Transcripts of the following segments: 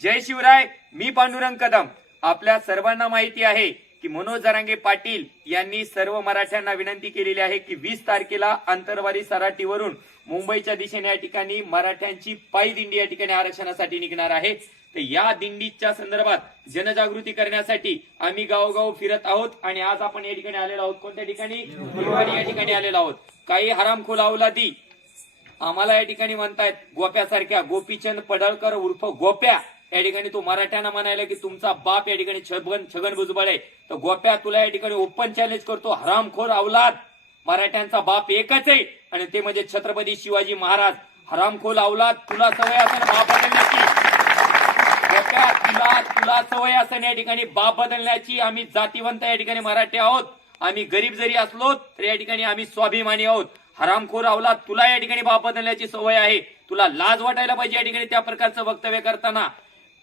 जय शिवराय मी पांडुरंग कदम आपल्या सर्वांना माहिती आहे की मनोज जरांगे पाटील यांनी सर्व मराठ्यांना विनंती केलेली आहे की वीस तारखेला आंतरवारी सराटीवरून मुंबईच्या दिशेने या ठिकाणी मराठ्यांची पायी दिंडी या ठिकाणी आरक्षणासाठी निघणार आहे तर या दिंडीच्या संदर्भात जनजागृती करण्यासाठी आम्ही गावोगाव फिरत आहोत आणि आज आपण या ठिकाणी आलेलो आहोत कोणत्या ठिकाणी या ठिकाणी आलेलो आहोत काही हरामखोल अवलादी आम्हाला या ठिकाणी म्हणतायत गोप्यासारख्या गोपीचंद पडळकर उर्फ गोप्या या ठिकाणी तू मराठ्यांना म्हणायला की तुमचा बाप या ठिकाणी छगन छगन भुजबळ आहे तर गोप्या तुला या ठिकाणी ओपन चॅलेंज करतो हरामखोर अवलाद मराठ्यांचा बाप एकच आहे आणि ते म्हणजे छत्रपती शिवाजी महाराज हरामखोर अवलाद तुला सवय असेल बाप बदलण्याची गोप्या तुला तुला सवय असेल या ठिकाणी बाप बदलण्याची आम्ही जातीवंत या ठिकाणी मराठी आहोत आम्ही गरीब जरी असलो तर या ठिकाणी आम्ही स्वाभिमानी आहोत हरामखोर अवलाद तुला या ठिकाणी बाप बदलण्याची सवय आहे तुला लाज वाटायला पाहिजे या ठिकाणी त्या प्रकारचं वक्तव्य करताना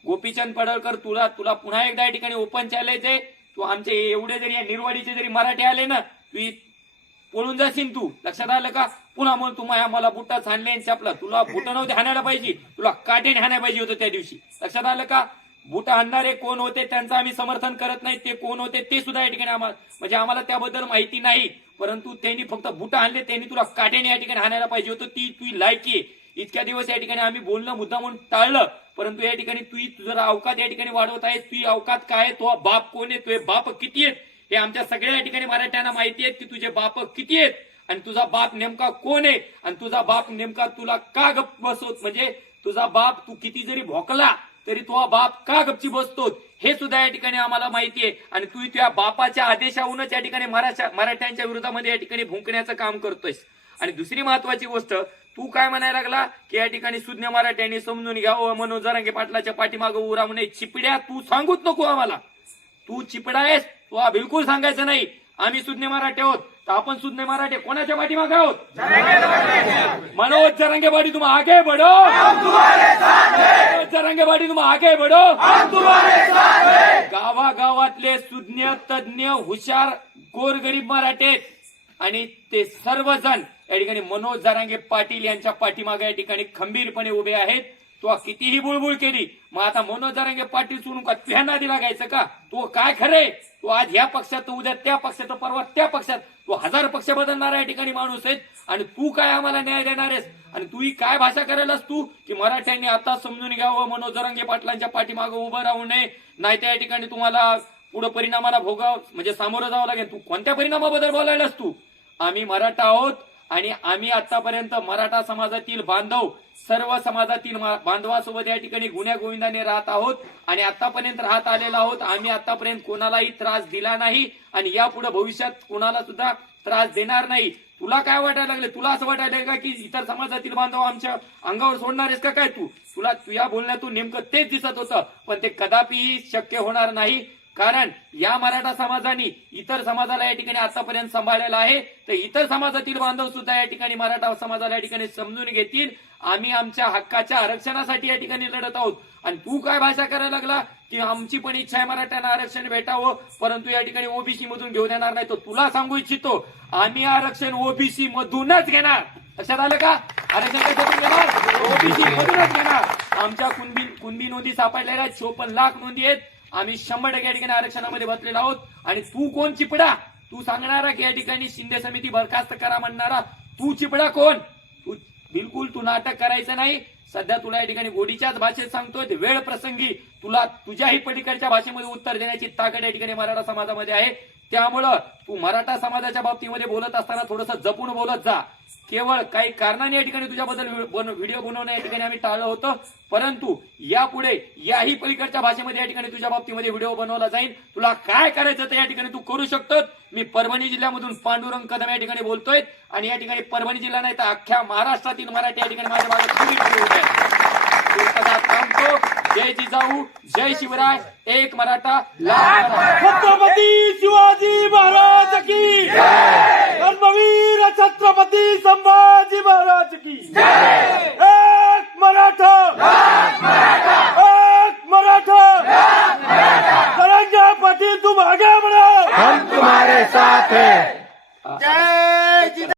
गोपीचंद पडळकर तुला तुला पुन्हा एकदा या ठिकाणी ओपन चॅलेंज आहे तू आमचे एवढे जरी या निर्वाडीचे जरी मराठी आले ना तू पळून जाशील तू लक्षात आलं का पुन्हा म्हणून तुम्हाला मला बुट्टा छानले आपला तुला बुट नव्हते हाणायला पाहिजे तुला काटेने हाणायला पाहिजे होतं त्या दिवशी लक्षात आलं का बुटा आणणारे कोण होते त्यांचं आम्ही समर्थन करत नाही ते कोण होते ते सुद्धा या ठिकाणी आम्हाला म्हणजे आम्हाला त्याबद्दल माहिती नाही परंतु त्यांनी फक्त बुटा आणले त्यांनी तुला काटेने या ठिकाणी हाणायला पाहिजे होतं ती तुझी लायकी इतक्या दिवस या ठिकाणी आम्ही बोलणं मुद्दा म्हणून टाळलं परंतु या ठिकाणी तू जरा अवकात या ठिकाणी वाढवत आहे तू अवकात काय तो बाप कोण आहे तुझे बाप किती आहेत हे आमच्या सगळ्या या ठिकाणी मराठ्यांना माहिती आहे की तुझे बाप किती आहेत आणि तुझा बाप नेमका कोण आहे आणि तुझा बाप नेमका तुला का गप बसवत म्हणजे तुझा बाप तू किती जरी भोकला तरी तो बाप का गपची बसतो हे सुद्धा या ठिकाणी आम्हाला माहिती आहे आणि तू त्या बापाच्या आदेशाहूनच या ठिकाणी मराठ्यांच्या विरोधामध्ये या ठिकाणी भुंकण्याचं काम करतोय आणि दुसरी महत्वाची गोष्ट तू काय म्हणायला लागला की या ठिकाणी सुज्ञ मराठ्यांनी समजून घ्या ओ म्हणून जरांगे पाटलाच्या पाठीमाग उरा म्हणे चिपड्या तू सांगूच नको आम्हाला तू चिपडा आहेस तू बिलकुल सांगायचं नाही आम्ही सुज्ञ मराठे आहोत तर आपण सुज्ञ मराठे कोणाच्या पाठीमागे आहोत मनोज बाडी तुम्ही आगे बडो मनोज बाडी तुम्ही आगे बडो गावागावातले सुज्ञ तज्ञ हुशार गोरगरीब मराठे आणि ते सर्वजण या ठिकाणी मनोज जरांगे पाटील यांच्या पाठीमागे या ठिकाणी खंबीरपणे उभे आहेत तो कितीही बुळबुळ केली मग आता मनोज जरांगे पाटील सोडून का नादी लागायचं का तो काय खरंय तो आज ह्या पक्षात तो उद्या त्या पक्षात परवा त्या पक्षात तो हजार पक्ष बदलणारा या ठिकाणी माणूस आहेत आणि तू काय आम्हाला न्याय देणार आहेस आणि तू ही काय भाषा करायलास तू की मराठ्यांनी आता समजून घ्यावं मनोज जरांगे पाटलांच्या पाठीमागं उभं राहू नये नाही त्या ठिकाणी तुम्हाला पुढे परिणामाला भोगाव म्हणजे सामोरं जावं लागेल तू कोणत्या परिणामाबद्दल बोलायलास तू आम्ही मराठा आहोत आणि आम्ही आतापर्यंत मराठा समाजातील बांधव सर्व समाजातील बांधवासोबत या ठिकाणी गुन्ह्या गोविंदाने राहत आहोत आणि आतापर्यंत राहत आलेलो आहोत आम्ही आतापर्यंत कोणालाही त्रास दिला नाही आणि यापुढे भविष्यात कोणाला सुद्धा त्रास देणार नाही तुला काय वाटायला लागले तुला असं वाटायला का की इतर समाजातील बांधव आमच्या अंगावर सोडणार आहेस का काय तू तुला तुझ्या बोलण्यातून नेमकं तेच दिसत होतं पण ते कदापिही शक्य होणार नाही कारण या मराठा समाजाने इतर समाजाला या ठिकाणी आतापर्यंत सांभाळलेला आहे तर इतर समाजातील बांधव सुद्धा या ठिकाणी मराठा समाजाला या ठिकाणी समजून घेतील आम्ही आमच्या हक्काच्या आरक्षणासाठी या ठिकाणी लढत आहोत आणि तू काय भाषा करायला लागला की आमची पण इच्छा आहे मराठ्यांना आरक्षण भेटावं परंतु या ठिकाणी ओबीसी मधून घेऊन येणार नाही तो तुला सांगू इच्छितो आम्ही आरक्षण ओबीसी मधूनच घेणार लक्षात आलं का आरक्षण कशातून घेणार ओबीसी मधूनच घेणार आमच्या कुणबी कुणबी नोंदी सापडलेल्या चोपन्न लाख नोंदी आहेत आम्ही शंभर टक्के या ठिकाणी आरक्षणामध्ये बसलेला आहोत आणि तू कोण चिपडा तू सांगणारा की या ठिकाणी शिंदे समिती बरखास्त करा म्हणणारा तू चिपडा कोण तू बिलकुल तू नाटक करायचं नाही सध्या तुला या ठिकाणी गोडीच्याच भाषेत सांगतोय वेळ प्रसंगी तुला तुझ्याही पलीकडच्या भाषेमध्ये उत्तर देण्याची ताकद या ठिकाणी मराठा समाजामध्ये आहे त्यामुळं तू मराठा समाजाच्या बाबतीमध्ये बोलत असताना थोडस जपून बोलत जा केवळ काही कारणाने या ठिकाणी तुझ्याबद्दल व्हिडिओ बनवणं या ठिकाणी आम्ही टाळलं होतं परंतु यापुढे याही पलीकडच्या भाषेमध्ये या ठिकाणी तुझ्या बाबतीमध्ये व्हिडिओ बनवला जाईल तुला काय करायचं तर या ठिकाणी तू करू शकतो मी परभणी जिल्ह्यामधून पांडुरंग कदम या ठिकाणी बोलतोय आणि या ठिकाणी परभणी जिल्हा नाही तर अख्ख्या महाराष्ट्रातील मराठी या ठिकाणी माझ्या जय जिजाऊ जय शिवराय एक मराठा छत्रपती शिवाजी महाराज की धर्मवीर छत्रपती संभाजी महाराज की